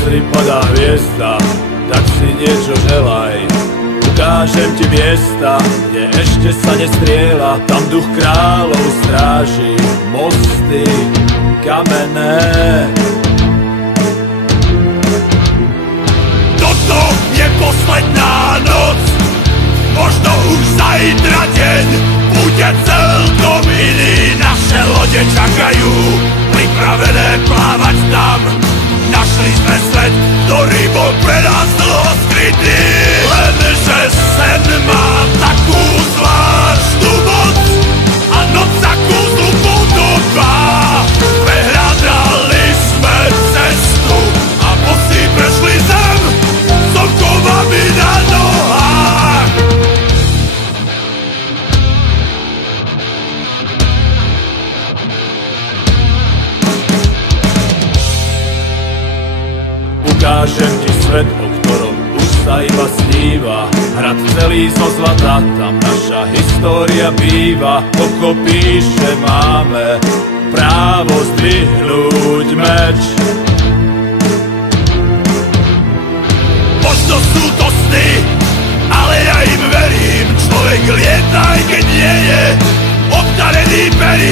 Pozri, padá hviezda, tak si niečo želaj. Ukážem ti miesta, kde ešte sa nestrieľa. Tam duch kráľov stráži mosty kamenné. Toto je posledná noc, možno už zajtra deň bude celkom iný. Naše lode čakajú, pripravené plávať tam. Našli sme svet, ktorý bol pre nás dlho skrytý. Lenže sen má takú zvláštnu moc a noc sa kúzlu podobá. Prehľadali sme cestu a bosí prešli zem s okovami na nohách. Ukážem ti svet, o ktorom už sa iba sníva. Hrad celý zo zlata, tam naša história býva. Oko píše, máme právo zdvihnúť meč. Možno sú to sny, ale ja im verím. Človek lieta, aj keď nie je obdarený perí.